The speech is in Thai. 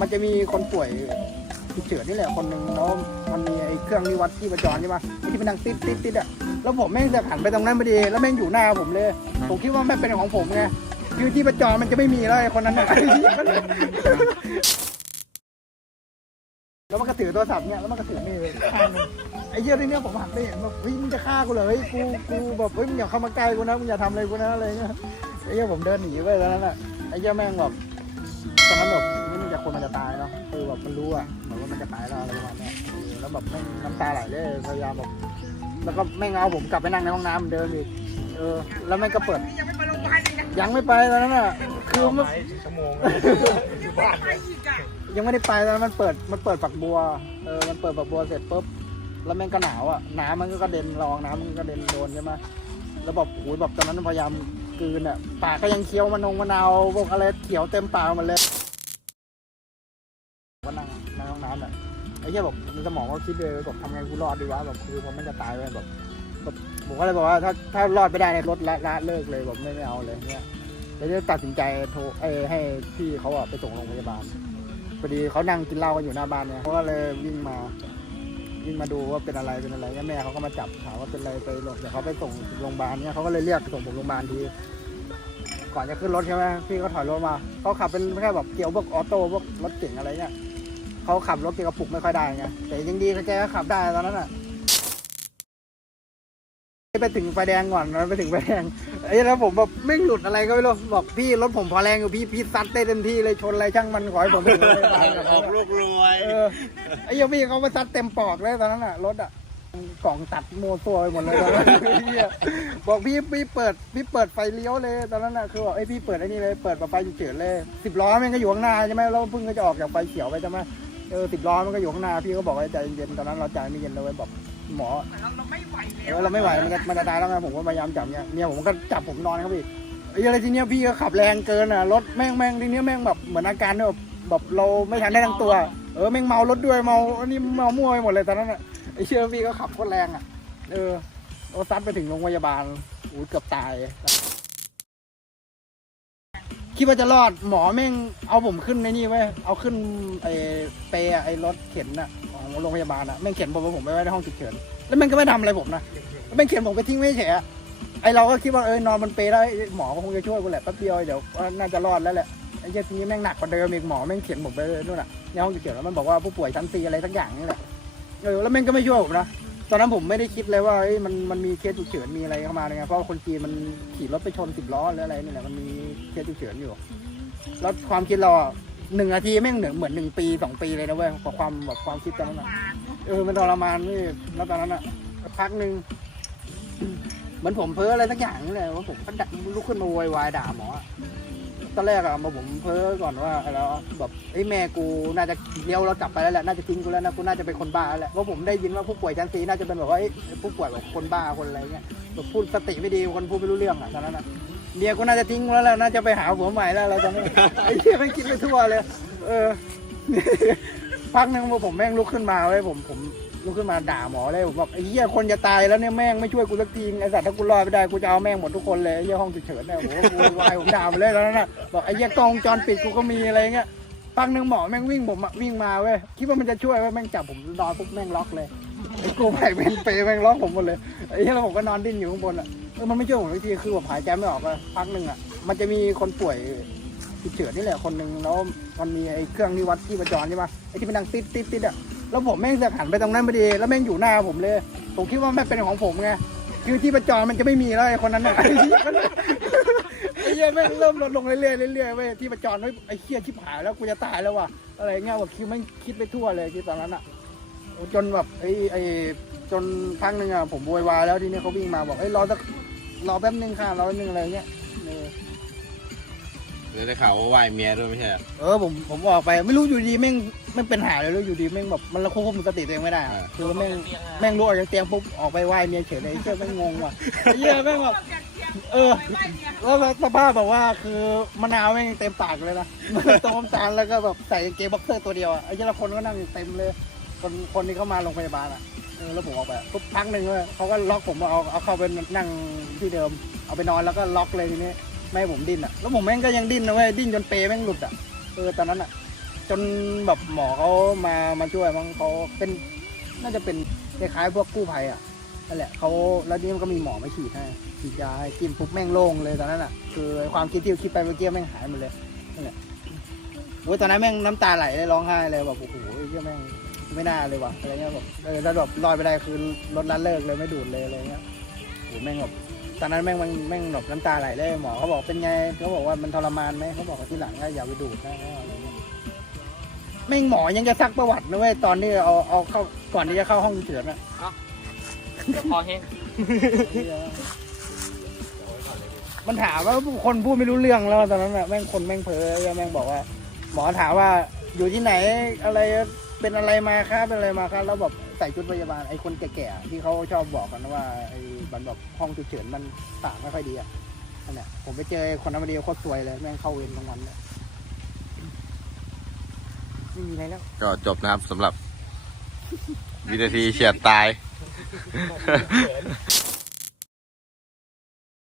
มันจะมีคนป่วยฉุกเฉินนี่แหละคนหนึ่งแล้วมันมีไอ้เครื่องนี้วัดที่ประจรใช่ปะไอ้ที่มันดังติดติดติดอะแล้วผมแม่งจะหันไปตรงนั้นพอดีแล้วแม่งอยู่หน้าผมเลย ผมคิดว่าแม่งเป็นของผมไงคือที่ประจรมันจะไม่มีแล้วไอ้คนนั้นน่ะ แล้วมันก็ถือโทรศัพท์เนี่ยแล้วมันก็ถือนี่เลยข้างหนึงไอ้เหี้ยที่เนี่ยผมหันไปเห็นแบบเฮ้ยมึงจะฆ่ากูเหรอเฮ้ยกูกูแบบเฮ้ยมึงอย่าเข้ามาใกล้กูนะมึงอย่าทำอะไรกูนะอะไรเงี้ยไอ้เหี้ยผมเดินหนีไปตอนนั้นแหละไอ้เหี้ยแม่งแบบตอนนั้นแบบ คนมันจะตายเนาะคือแบบมันรู้อะเหมือนว่ามันจะตายแล้วอะไรประมาณเนี้ยเออแล้วแบบแม่งน้ำตาไหลเลยพยายามแบบแล้วก็แม่งเอาผมกลับไปนั่งในห้องน้ำเหมือนเดิมอีกเออ แล้วแม่งก็เปิด ยังไม่ไปโรงพยาบาลเลยนะยังไม่ไปตอนนั้นอะคือมัน ชั่วโมงไปอีกอะยังไม่ได้ไปตอนนั้นมันเปิดมันเปิดฝักบัวเออมันเปิดฝักบัวเสร็จปุ๊บแล้วแม่งก็หนาวอะน้ำมันก็กระเด็นรองน้ำมันก็กระเด็นโดนใช่ไหมแล้วแบบโอ้ยแบบตอนนั้นพยายามกลืนอะปากก็ยังเคี้ยวมะนงมะนาวพวกอะไรเขียวเต็มปากหมดเลยก็นั่ง องน้ำอะไอ้เหี้ยบอกในสมองก็คิดเลยแบบทำไงกูรอดดีวะแบบคือมันไม่จะตายไปแบบแบบผมก็เลยบอกว่าถ้าถ้ารอดไปได้เนี่ยลดละละเลิกเลยแบบไม่ไม่เอาเลยเนี่ยแล้วจะตัดสินใจโทรเอให้พี่เขาอะไปส่งโรงพยาบาลพอดีเขานั่งกินเหล้ากันอยู่หน้าบ้านเนี่ยเขาก็เลยวิ่งมาวิ่งมาดูว่าเป็นอะไรเป็นอะไรเนี่ยแม่เขาก็มาจับถามว่าเป็นอะไรไปโรงเดี๋ยวเขาไปส่งโรงพยาบาลเนี่ยเขาก็เลยเรียกส่งผมโรงพยาบาลทีก่อนจะขึ้นรถใช่ไหมพี่ก็ถอยรถมาเขาขับเป็นแค่แบบเกี่ยวพวกออโต้พวกรถเก่งอะไรเนี่ย เขาขับรถเกี่ยวกับปลุกไม่ค่อยได้ไงแต่ยังดีแกก็ขับได้ตอนนั้นอะไปถึงไฟแดงก่อนนะไปถึงไฟแดงไอ้แล้วผมแบบไม่หลุดอะไรก็ไม่รู้บอกพี่รถผมพอแรงอยู่พี่พี่ซัดได้เต็มที่เลยชนอะไรช่างมันขอให้ผมไปถึงโรงพยาบาลกับอเขาอกลูกรวยเออไอ้เหี้ยังพี่เขามาซัดเต็มปอกเลยตอนนั้นอะรถอะกล่องตัดโมตัวไปหมดเลยตอนนั้นไอ้เหี้ยบอกพี่พี่เปิดพี่เปิดไฟเลี้ยวเลยตอนนั้นอะคือบอกไอ้ยพี่เปิดไอ้นี่เลยเปิดแบบไฟฉุกเฉินเลยสิบล้อแม่งก็อยู่ข้างหน้าใช่ไหมแล้วเพิ่งก็จะออกจากไฟเขียวไปใช่ไหม เออสิบล้อมันก็อยู่ข้างหน้าพี่ก็บอกว่าใจเย็นๆตอนนั้นเราใจไม่เย็นเลยบอกหมอแต่เราเราไม่ไหวเอแล้วอเราไม่ไหวมันจะมันจะตายแล้วไงผมก็พยายามจับเนี่ยเมียผมก็จับผมนอนครับพี่ไอ้อะไรทีเนี้ยพี่ก็ขับแรงเกินอะรถแม่งแม่งทีเนี้ยแม่งแบบเหมือนอาการแบบแบบเราไม่ทันได้ทั้งตัว เออแม่งเมารถด้วยเมาอันนี้เมามั่วไปหมดเลยตอนนั้นอะไอ้เชื่อพี่ก็ขับโคตรแรงอะเออโอาซัดไปถึงโรงพยาบาลอุ้ยเกือบตาย คิดว่าจะรอดหมอแม่งเอาผมขึ้นในนี่ไว้ยเอาขึ้นไอ้เปรย์อะไอ้รถเข็นอะของโรงพยาบาลอะแม่งเข็นผมผมไปไว้ในห้องฉุกเฉินแล้วแม่งก็ไม่ทำอะไรผมนะแล้วแม่งเข็นผมไปทิ้งไว้เฉยอะไอเราก็คิดว่าเออนอนบนเปรย์ได้หมอก็คงจะช่วยกูแหละแป๊บเดียวเดี๋ยวน่าจะรอดแล้วแหละไอ้เจ้าทีนี้แม่งหนักกว่าเดิมอีกหมอแม่งเข็นผมไปนู่นอะในห้องฉุกเฉินแล้วมันบอกว่าผู้ป่วยชั้นซีอะไรสักอย่างนี่แหละเออแล้วแม่งก็ไม่ช่วยผมนะ ตอนนั้นผมไม่ได้คิดเลยว่าเอ้ยมันมันมีเคสฉุกเฉินมีอะไรเข้ามาเลยไงเพราะว่าคนจีนมันขี่รถไปชนสิบล้อหรืออะไรนี่แหละมันมีเคสฉุกเฉินอยู่ แล้วความคิดเราอะหนึ่งนาทีแม่งเหมือนเหมือนหนึ่งปีสองปีเลยนะเว้ยกับความแบบความคิดตอนนั้นอะเออมันทรมานนี่แล้วตอนนั้นอะพักหนึ่งเหมือนผมเพ้ออะไรสักอย่างนี่แหละว่าผมก็ดักลุกขึ้นมาโวยวายด่าหมออะ ตอนแรกอะมาผมเพ้อก่อนว่าอะไรวแบบไอ้แม่กูน่าจะเลี้ยวเรากลับไปแล้วแหละน่าจะทิ้งกูแล้วนะกูน่าจะเป็นคนบ้าแล้วแหละเพราะผมได้ยินว่าผู้ป่วยชั้นซีน่าจะเป็นแบบว่าเอ้ผู้ป่วยแบบคนบ้าคนอะไรเงี้ยแบบพูดสติไม่ดีคนพูดไม่รู้เรื่องอะตอนนั้นอะเมียกูน่าจะทิ้งกูแล้วแหละน่าจะไปหาผัวใหม่แล้วอะไรตอนนี้ไอ้เหี้ยแม่คิดไปทั่วเลย เออพักหนึ่งผมแม่งลุกขึ้นมาเว้ยผมผม ลุกขึ้นมาด่าหมอเลยผมบอกไอ้เหี้ยคนจะตายแล้วเนี่ยแม่งไม่ช่วยกูสักทีไอ้สัตว์ถ้ากูรอดไม่ได้กูจะเอาแม่งหมดทุกคนเลยไอ้เหี้ยห้องฉุกเฉินเนี่ยโอ้โหกูวายผมด่าไปเลยแล้วนั่นน่ะบอกไอ้เหี้ยกล้องวงจรปิดกูก็มีอะไรเงี้ยพักหนึ่งหมอแม่งวิ่งผมอะวิ่งมาเว้ยคิดว่ามันจะช่วยเว้ยแม่งจับผมนอนปุ๊บแม่งล็อกเลยไอ้กูไผ่เป็นเปรย์แม่งล็อกผมหมดเลยไอ้เหี้ยแล้วผมก็นอนดิ้นอยู่ข้างบนอะเออมันไม่ช่วยผมสักทีคือแบบหายใจไม่ออกเลยพักหนึ่งอะมันจะมีคนป่วยฉุกเฉินนี่แหละคนหนึ่งแล้วมันมีไอ้เครื่องนี้วัดที่ประจรใช่ปะไอ้ที่มันดังติดติดติดอะ แล้วผมแม่งจะหันไปตรงนั้นพอดี แล้วแม่งอยู่หน้าผมเลย ผมคิดว่าแม่งเป็นของผมไง คือที่ประจรมันจะไม่มีแล้วไอ้คนนั้นอะไอ้เหี้ยไอ้เหี้ยแม่งเริ่มลดลงเรื่อยๆเรื่อยๆเว้ยที่ประจรเฮ้ไอ้เหี้ยชิบหายแล้วกูจะตายแล้วว่ะ อะไรเงี้ยแบบคิดแม่งคิดไปทั่วเลยที่ตอนนั้นอะจนแบบไอ้ไอ้จนครั้งหนึ่งอะผมโวยวายแล้วทีนี้เขาวิ่งมาบอกเอ้ยรอสักรอแป๊บนึงค่ะรอแป๊บนึงอะไรเงี้ยเออ เดี๋ยวได้ข่าวว่าไหวเมียด้วยไม่ใช่เหรอเออผมผมออกไปไม่รู้อยู่ดีแม่งแม่งเป็นหาเลยแล้วอยู่ดีแม่งแบบมันละควบคุมสติตัวเองไม่ได้อะคือแม่งแม่งลุกออกจากเตียงปุ๊บออกไปไหว้เมียเฉยเลยไอ้เชื่อแม่งงงว่ะไอ้เหี้ยแม่งแบบเออแล้วสภาพแบบว่าคือมะนาวแม่งเต็มปากเลยนะต้มตาลแล้วก็แบบใส่กางเกงบ็อกเซอร์ตัวเดียวอะไอ้เหี้ยละคนก็นั่งอยู่เต็มเลย คนคนที่เข้ามาโรงพยาบาลอะเออแล้วผมออกไปปุ๊บพักหนึ่งเลยเขาก็ล็อกผมเอาเอาเข้าไปนั่งที่เดิม เอาไปนอนแล้วก็ล็อกเลยทีนี้ ไม่ให้ผมดิ้นอะ แล้วผมแม่งก็ยังดิ้นนะเว้ยดิ้นจนเปรย์แม่งหลุดอะเออตอนนั้นอะ จนแบบหมอเขามามาช่วยมั้งเขาเป็นน่าจะเป็นคล้ายๆพวกกู้ภัยอะนั่นแหละเขาแล้วนี่มันก็มีหมอมาฉีดให้ฉีดยาให้กินปุ๊บแม่งโล่งเลยตอนนั้นอะ คือความคิดที่คิดไปเมื่อกี้แม่งหายหมดเลยนั่นแหละโอ้ยตอนนั้นแม่งน้ำตาไหลเลยร้องไห้เลยแบบโอ้โหเหี้ยแม่งไม่น่าเลยว่ะอะไรเงี้ยแบบเออแล้วแบบลอยไปได้คือรถละเลิกเลยไม่ดูดเลยอะไรเงี้ยโอ้โหแม่งแบบ ตอนนั้นแม่งมันแม่งแบบน้ำตาไหลเลยหมอเขาบอกเป็นไงเขาบอกว่ามันทรมานไหมเขาบอกว่าที่หลังก็อย่าไปดูดนะอะไรเงี้ยแม่งหมอยังจะซักประวัตินะเว้ยตอนที่เอาเอาเข้าก่อนที่จะเข้าห้องฉุกเฉินอะคอแห้งมันถามว่าคนพูดไม่รู้เรื่องแล้วตอนนั้นอะแม่งคนแม่งเพ้อแม่งบอกว่า หมอถามว่าอยู่ที่ไหนอะไรเป็นอะไรมาครับเป็นอะไรมาครับแล้วแบบ ใส่ชุดพยาบาลไอ้คนแก่ๆที่เขาชอบบอกกันว่าไอ้บันแบบห้องฉุกเฉินมันปากไม่ค่อยดีอะนั่นแหละผมไปเจอคนนั้นมาดีโคตรสวยเลยแม่งเข้าเวรทั้งวันเลยไม่มีอะไรแล้ว ก็จบนะครับสำหรับ วินาทีเฉียดตาย